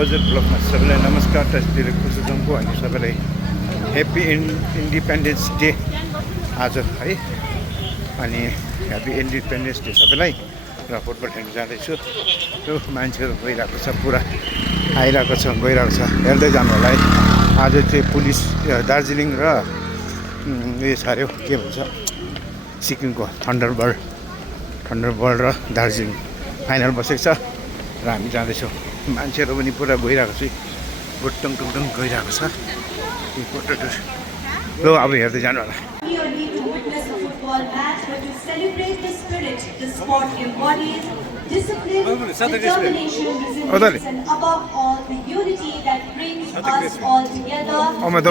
वजर ब्लगमा सबैलाई नमस्कार। टचतिर कुसुजङको अनि सबैलाई ह्याप्पी इन्डिपेन्डेन्स डे आज है। अनि ह्याप्पी इन्डिपेन्डेन्स डे सबैलाई। र फुटबल हेर्न जाँदैछु। त्यो मान्छेहरू गइरहेको छ, पुरा आइरहेको छ, गइरहेको छ, हेर्दै जानु होला है। आज चाहिँ पुलिस दार्जिलिङ र उयो छ अरे के भन्छ सिक्किमको थन्डरबर्ड र दार्जिलिङ फाइनल बसेको छ र हामी जाँदैछौँ। मान्छेहरू पनि पुरा गइरहेको छ, गुट्टङ टुङटुङ गइरहेको छ। ल अब हेर्दै जानु होला। Discipline, determination, resilience, and above all, the unity that brings us all together. We have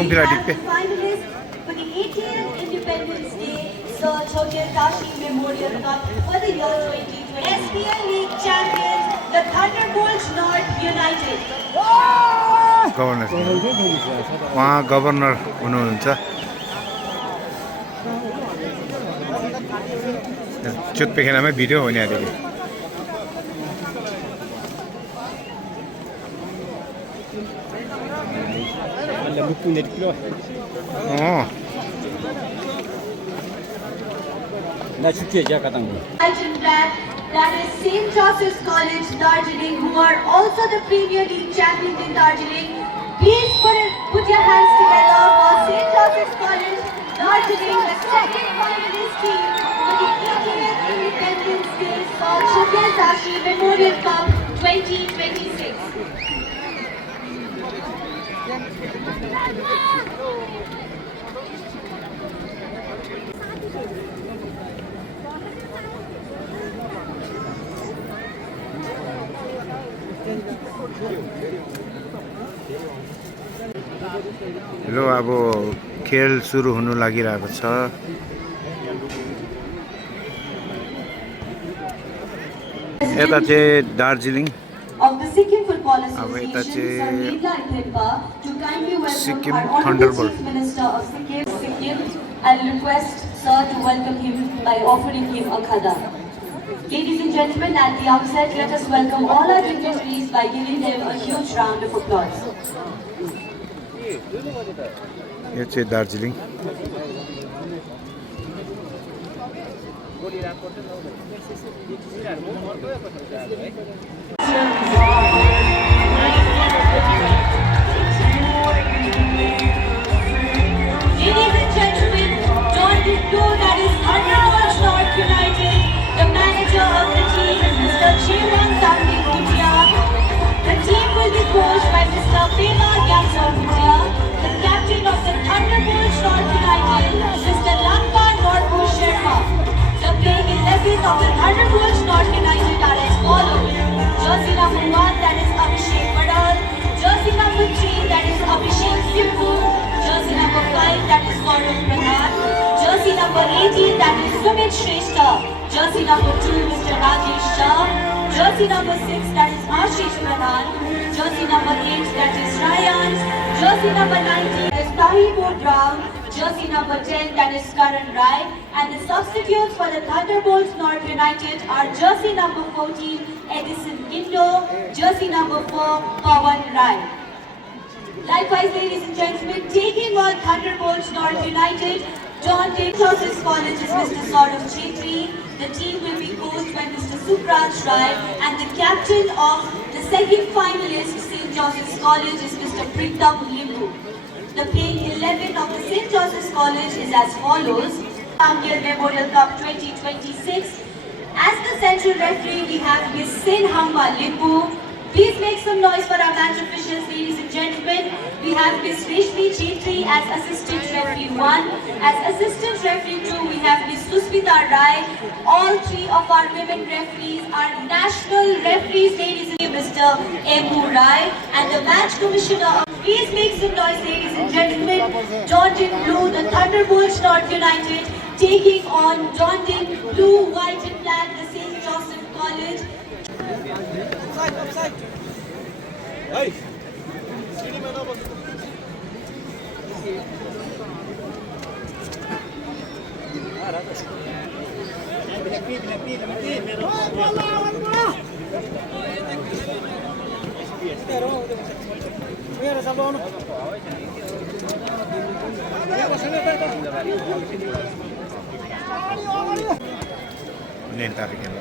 the finalists for the 18th Independence Day Sir Chotyar Tashi Memorial Cup for the year 2020. SPL League champions, the Thunderbolts North United. Governor उहाँ governor हुनुहुन्छ। चुटपेखेनामै video हो नि अलिकति। That is St. Joseph's College, Darjeeling, who are also the Premier League champions in Darjeeling. Please put your hands together for St. Joseph's College, Darjeeling, the second finalist team for the 80th Independence Day Sir Chotyar Tashi Memorial Cup 2026. Hello, अब खेल सुरु हुनु लागिरहेको छ। यता चाहिँ Darjeeling, Of the Sikkim Football अब यता Association, चाहिँ Sarneela Thimpa, to kindly welcome Sikkim our Honorable Thunderbolt. Chief Minister of Sikkim, I'll request Sir to welcome him by offering him a khada. Ladies and gentlemen, at the outset, let us welcome all our dignitaries by giving them a huge round of applause. यो चाहिँ Darjeeling. Ladies and gentlemen, John Ditto, that is Thunderbolts North United. The manager of the team is Mr. Chewang Sambi Bhutia. The team will be coached by Mr. Pema Gyamsor Bhutia. The captain of the Thunderbolts North United, Mr. Lanka Norbu Sharma. The playing 11 of the Thunderbolts North United are as follows. Jersey number 1, that is Abhishek Badal. Jersey number 3, that is Abhishek Simbu. Jersey number 5, that is Gaurav Pradhan. Jersey number 18, that is Sumit Shrestha. Jersey number 2, Mr. Rajesh Shah. Jersey number 6, that is Ashish Pradhan. Jersey number 8, that is Ryan. Jersey number 19 is Tahibur Brown. Jersey number 10, that is Karan Rai. And the substitutes for the Thunderbolts North United are jersey number 14, Edison Indo. Jersey number 4, Pawan Rai. Likewise, ladies and gentlemen, taking on Thunderbolts North United, John St. Joseph's College is Mr. Saurav Chetri. The team will be coached by Mr. Supraj Rai, and the captain of the second finalist, St. Joseph's College, is Mr. Pritam Limbu. The playing 11 of the St. Joseph's College is as follows. Amgir Memorial Cup 2026. As the central referee, we have Ms. Sinhamba Limbu. Please make some noise for our match officials, ladies and gentlemen. We have Ms. Reshmi Chetri as assistant referee 1. As assistant referee 2, we have Ms. Susmita Rai. All three of our women referees are national referees, ladies and gentlemen, Mr. Emu Rai. And the match commissioner, please make some noise, ladies and gentlemen. Johndin Blue, the Thunderbolts North United, taking on Johndin Blue, White and Black, the St. Joseph College. Offside. Hey. Niin tärkeää.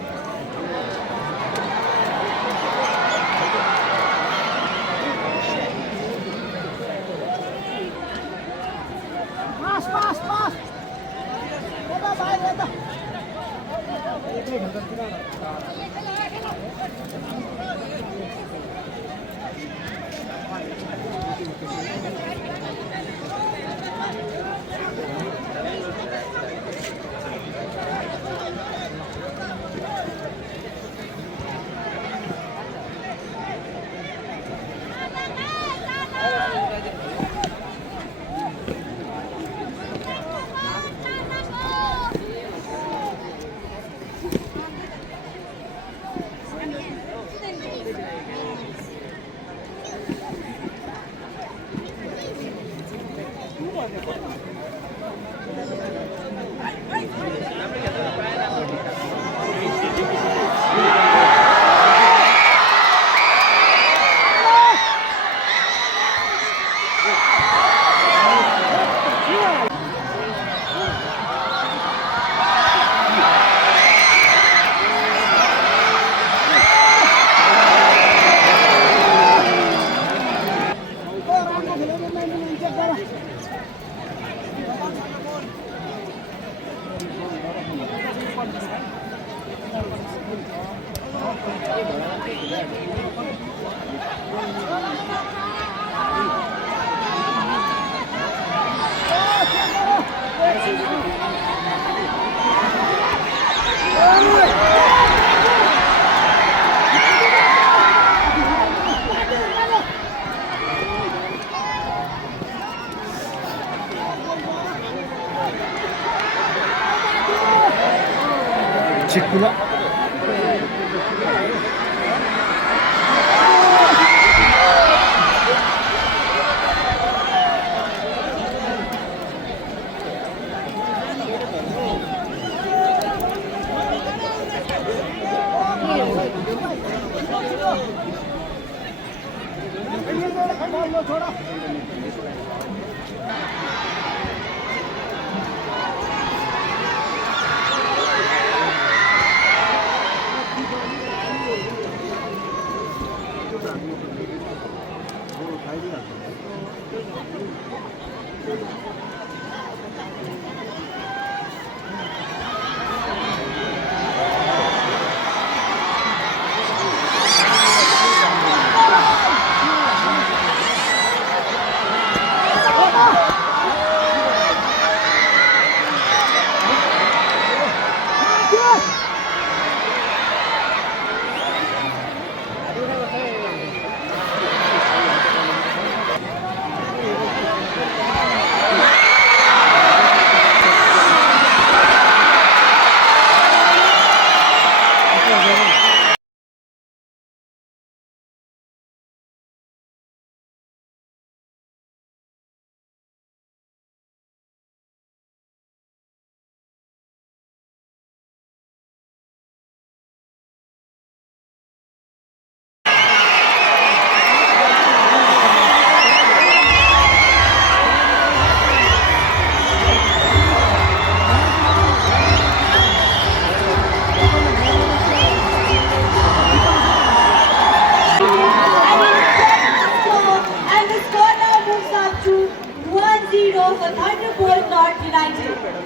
Cikula. And the score now moves up to 1-0 for Thunderbolt North United.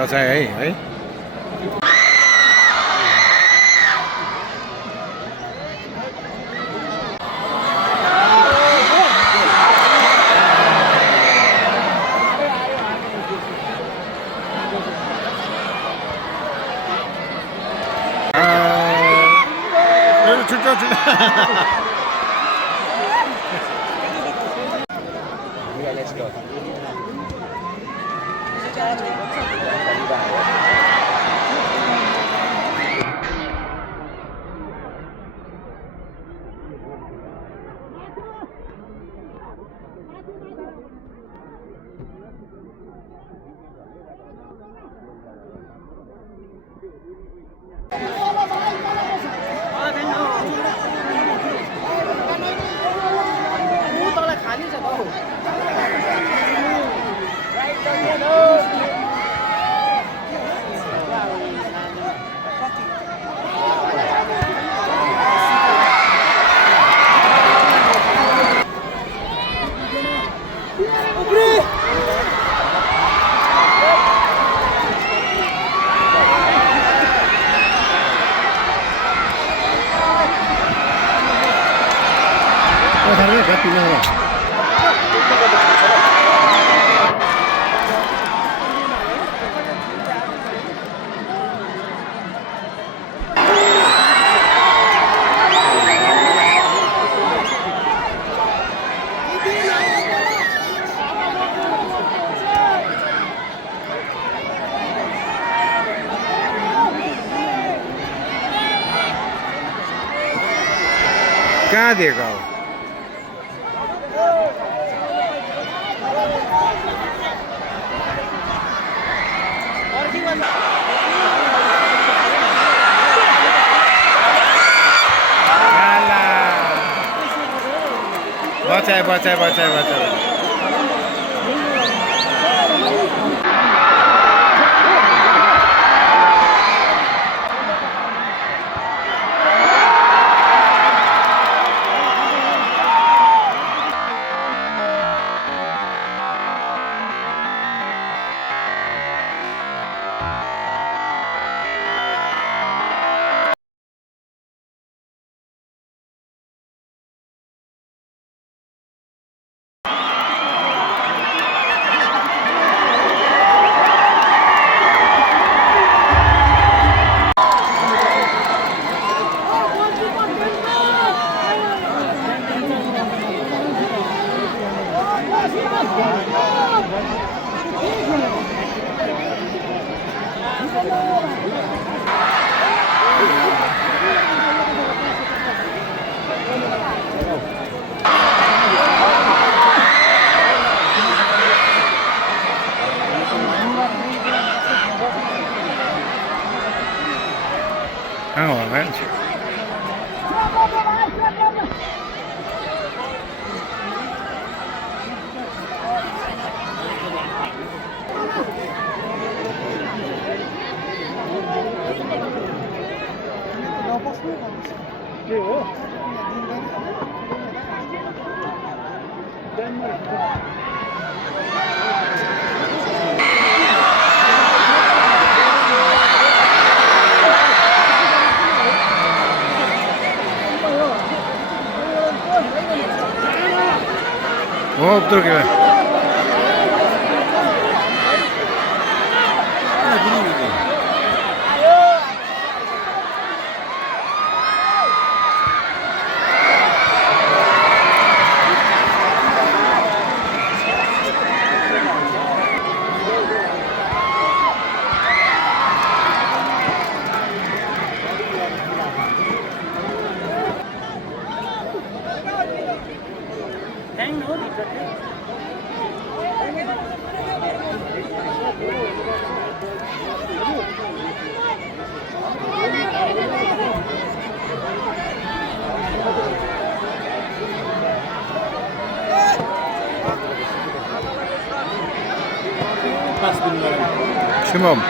बचाए है छुट्टा Let's go. कहाँ देखा हो बचाए बचाए बचाए बचाए कहाँ हो मान्छे Oh, betul kira. Simum.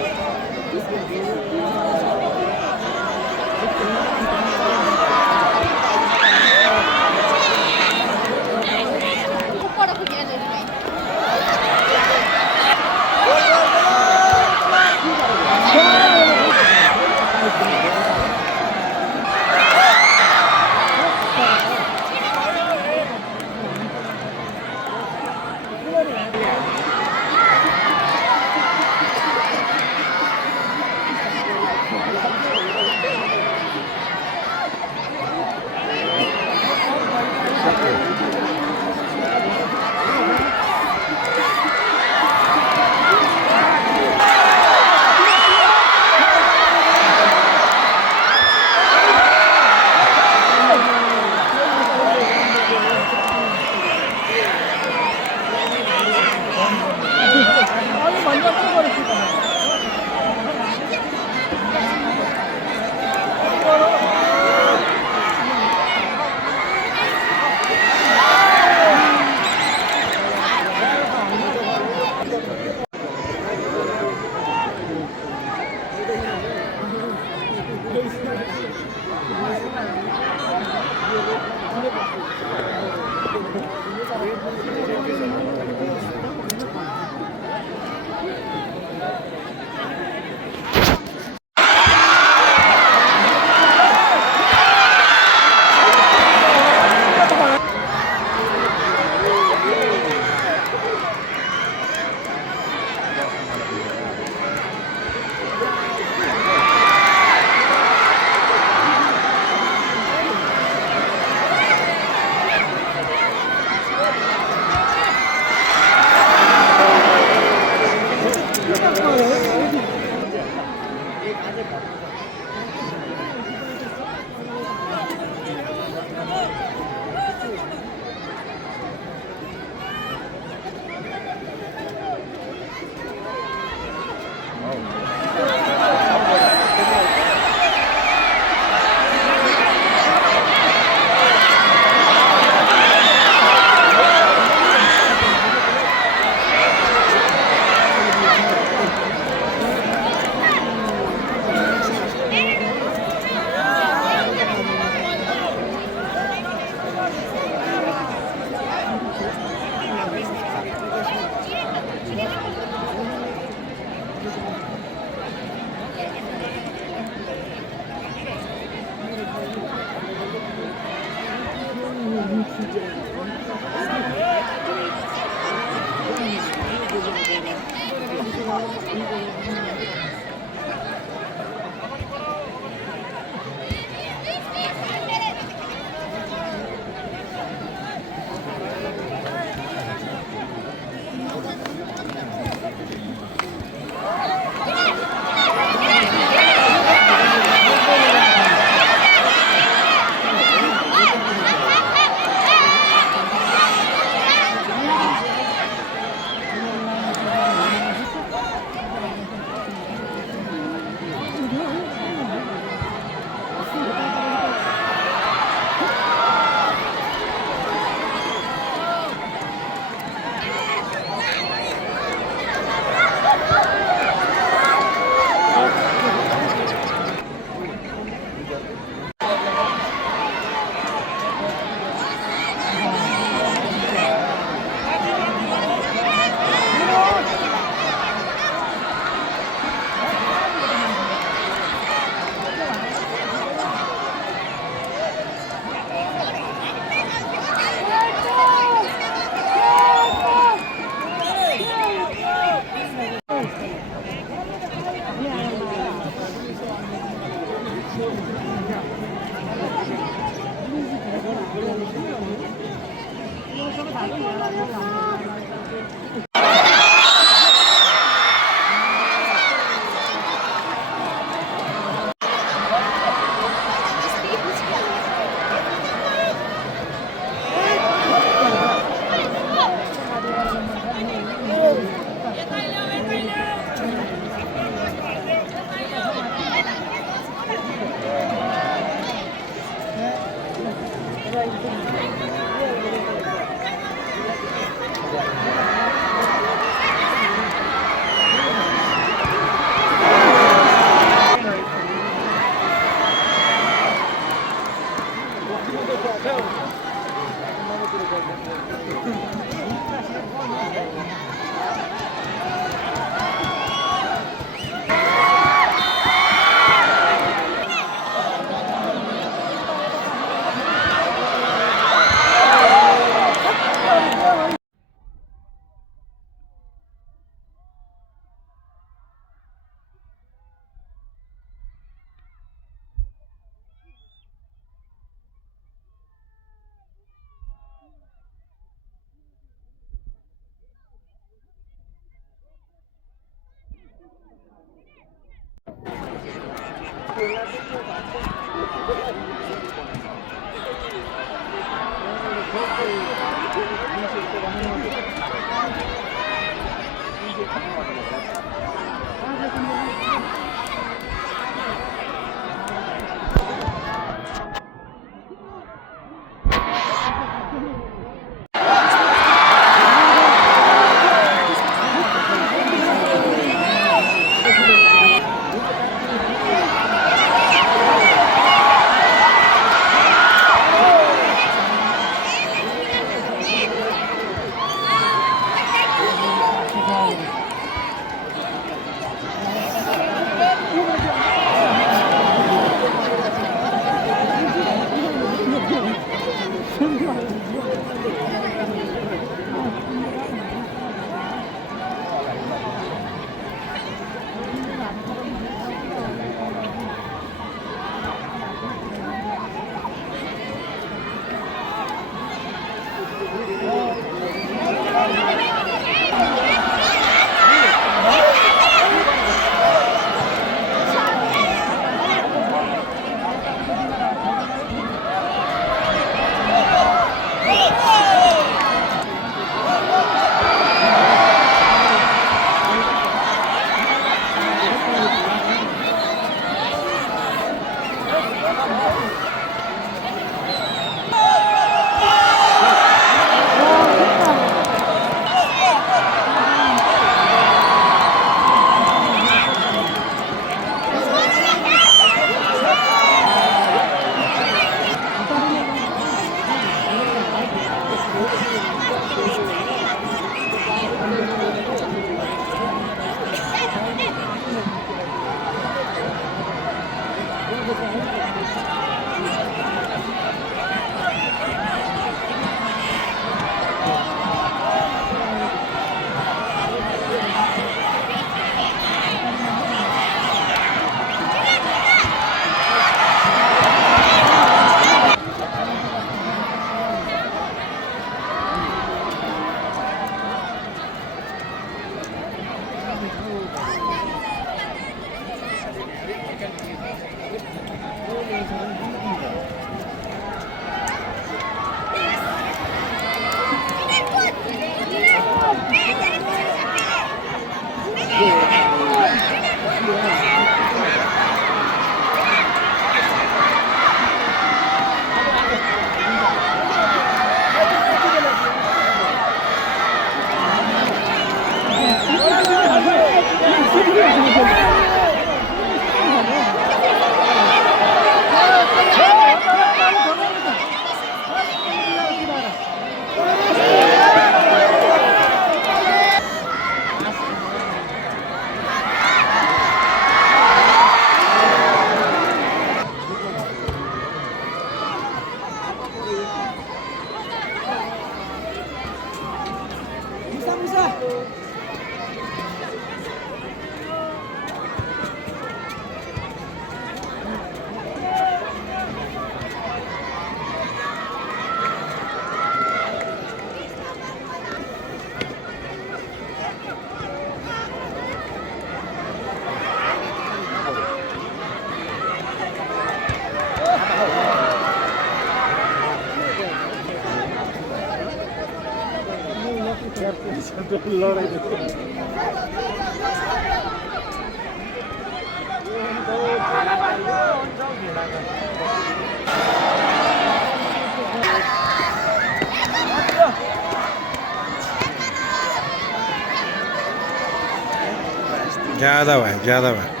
ज्यादा भाइ ज्यादा भाइ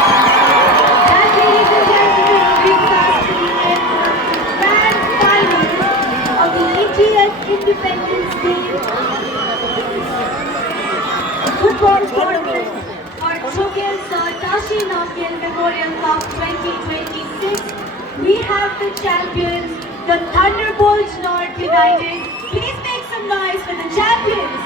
And ladies and gentlemen, brings us to the end grand final of the Indian Independence Day football tournament for Chogyal Sir Tashi Namgyal Memorial Cup 2026. We have the champions, the Thunderbolts North United. Please make some noise for the champions.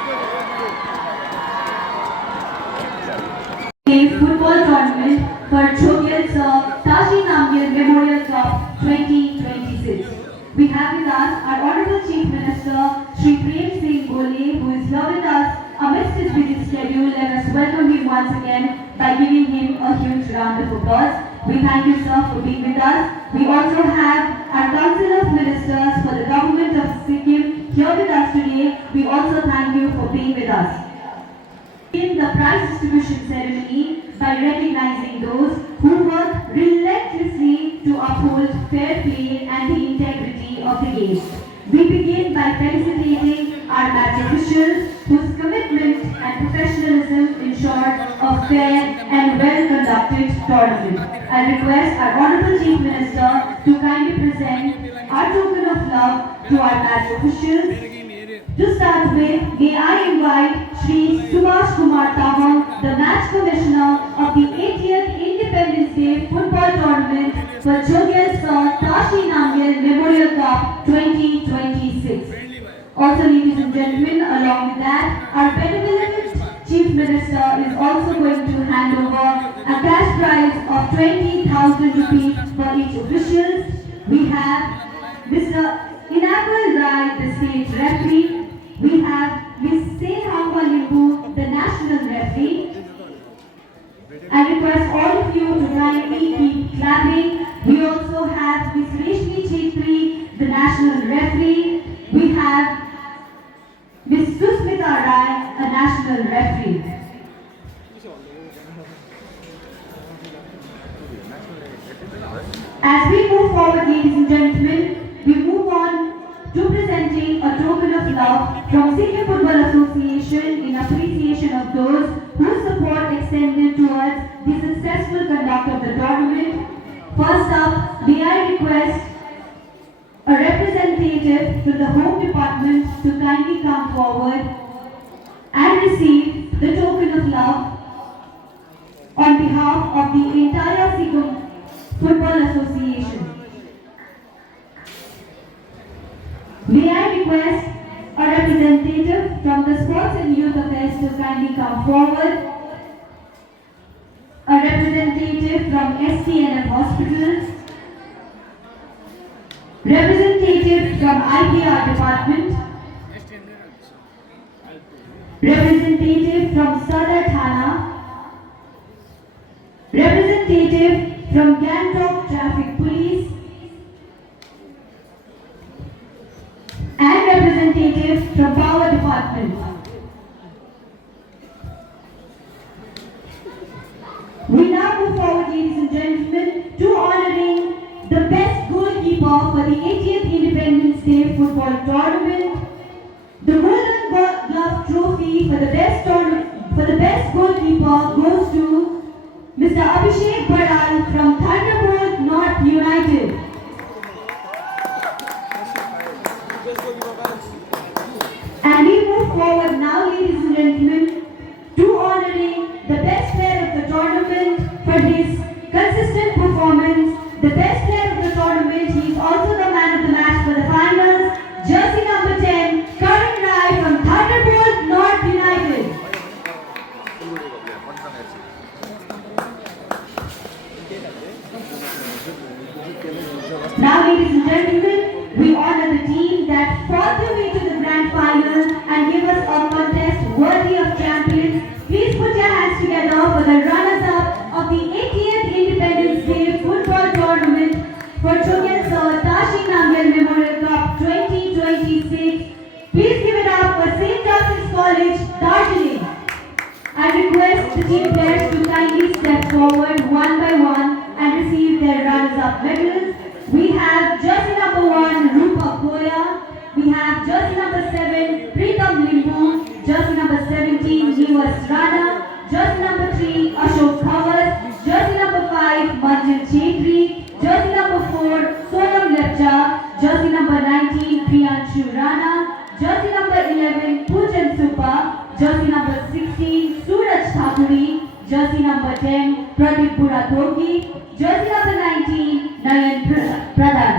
The football tournament for Chogyal Sir Tashi Namgyal Memorial Cup 2026. We have with us our Honorable Chief Minister, Shri Prem Singh Gole, who is here with us amidst his busy schedule. Let us welcome him once again by giving him a huge round of applause. We thank you, sir, for being with us. We also have our Council of Ministers for the Government of Sikkim here with us today. We also thank you for being with us. In the prize distribution ceremony by recognizing those who work relentlessly to uphold fair play and the integrity of the game. We begin by felicitating our match officials whose commitment and professionalism ensured a fair and well-conducted tournament. I request our Honorable Chief Minister to kindly present our token of love to our match officials. To start with, may I invite Shri Subhash Kumar Tawang, the match commissioner of the 80th Independence Day football tournament for Chogyal Sir Tashi Namgyal Memorial Cup 2026. Also, ladies and gentlemen, along with that, our benevolent Chief Minister is also going to hand over a cash prize of 20,000 rupees for each official. We have Mr. Inagwal Rai, the state referee. We have Ms. Senhamba Limbu, the national referee. I request all of you to kindly keep clapping. We also have Ms. Reshmi Chetri, the national referee. We have Ms. Susmita Rai, a national referee. As we move forward, ladies and gentlemen, we move on to presenting a token of love from Sikkim Football Association in appreciation of those whose support extended towards the successful conduct of the tournament. First up, may I request a representative from the Home Department to kindly come forward and receive the token of love on behalf of the entire Sikkim Football Association. May I request a representative from the Sports and Youth Affairs to kindly come forward. A representative from STNF Hospitals. Representative from IPR Department. Representative from Sadar Thana. Representative from Gangtok Traffic Police. And representative from Power Department. We now move forward, ladies and gentlemen, to honoring the best goalkeeper for the 80th Independence Day Football Tournament. The Golden Glove Trophy for the best goalkeeper goes to Mr. Abhishek Badal from Thunderbolt North United. And we move forward now, ladies and gentlemen, to honoring the best player of the tournament for his consistent performance. The best player of the tournament, he is also the man of the match for the finals. Jersey number 10, Karan Rai from Thunderbolt North United. Now, ladies and gentlemen, we honor the team that fought their way to the grand final and gave us a contest worthy of champions. Please put your hands together for the runners-up of the 80th Independence Day Football Tournament for Chogyan Sir Tashi Nangal Memorial Cup 2026. Please give it up for St. Joseph's College, Darjeeling. I request the team players to kindly step forward one by one and receive their runners-up medals. We have jersey number 1, Rupa Goya. We have jersey number 7, Pritam Limbu. Jersey number 17, Nivas Rana. Jersey number 3, Ashok Khawas. Jersey number 5, Manjil Chetri. Jersey number 4, Sonam Lepcha. Jersey number 19, Priyanshu Rana. Jersey number 11, Pujan Supa. Jersey number 16, Suraj Thakuri. Jersey number 10, Pradeep Purathogi. Jersey number 19, Nayan Pradhan.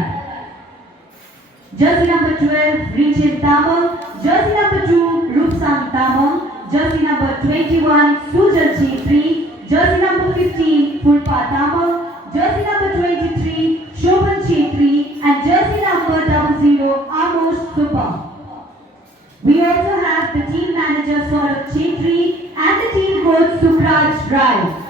Jersey number 12, Richard Tamang. Jersey number 2, Rupsang Tamang. Jersey number 21, Sujal Chetri. Jersey number 15, Pulpa Tamang. Jersey number 23, Shobhan Chetri. And jersey number 00, Amos Supa. We also have the team manager Saurabh Chetri and the team coach Sukraj Rai.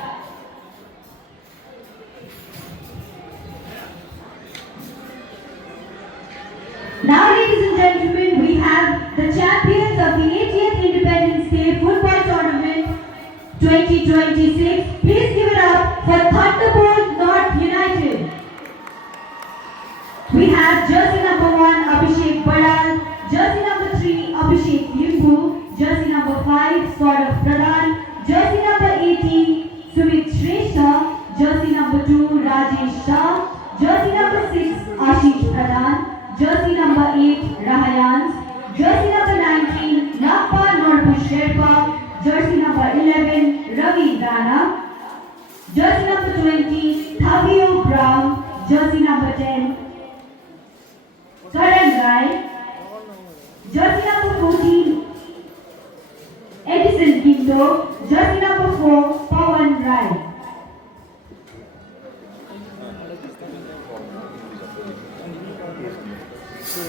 Now, ladies and gentlemen, we have the champions of the 80th Independence Day Football Tournament 2026. Please give it up for Thunderbolt North United. We have jersey number 1, Abhishek Badal. Jersey number 3, Abhishek Limbu. Jersey number 5, Saurav Pradhan. Jersey number 18, Sumit Shrestha. Jersey number 2, Rajesh Shah. Jersey number 6, Ashish Pradhan. Jersey number 8, Rahayans. Jersey number 19, Nagpa Norbu Sherpa. Jersey number 11, Ravi Rana. Jersey number 20, Thavio Brown. Jersey number 10, Karan Rai. Jersey number 14, Edison Pinto. Jersey number 4, Pawan Rai.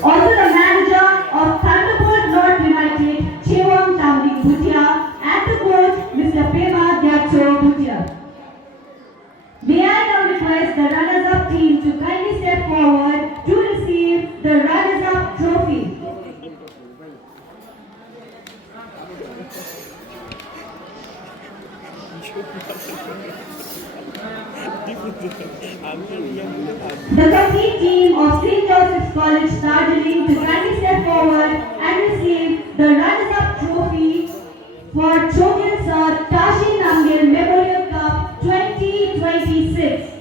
Also the manager of Thunderbolt North United, Chewang Tamling Bhutia, and the coach, Mr. Pema Gyatso Bhutia. May I now request the runners-up team to kindly step forward to receive the runners-up trophy. The complete team of St. Joseph's College, Darjeeling, to kindly step forward and receive the runners-up trophy for Chogyan Sir Tashi Nangal Memorial Cup 2026.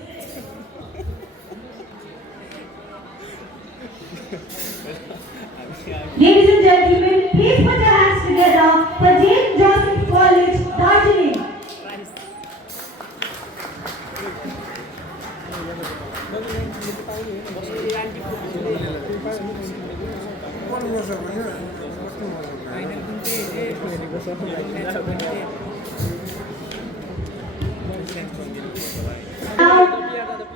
Ladies and gentlemen, please put your hands together for St. Joseph's College, Darjeeling. Now,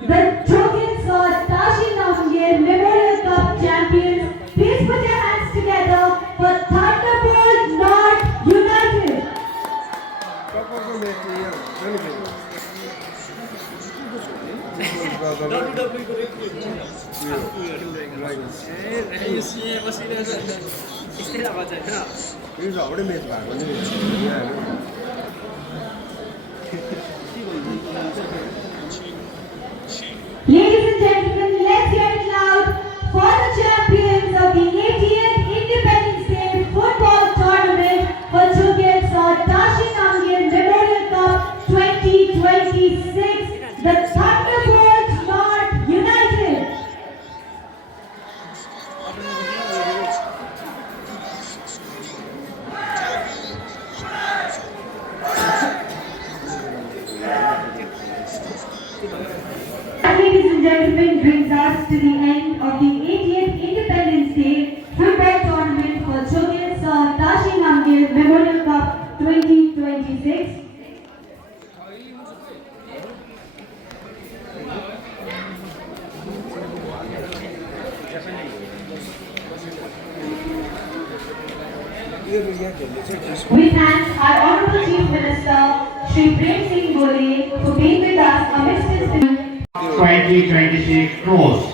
the Trojan Sword Tashi Namgir Memorial Cup champions, please put your hands together for Thunderbolt North United. Ladies and gentlemen, let's hear it loud for the champions of the 80th Independence Day Football Tournament for Trojan Sword Tashi Namgir Memorial Cup 2026, the Thunderbolt North United. Ladies and gentlemen, brings us to the end of the 80th Independence Day Football Tournament for Trojan Sword Tashi Namgir Memorial Cup 2026. We thank our Honorable Chief Minister, Shri Prem Singh Gole, for being with us amidst his 2026 close.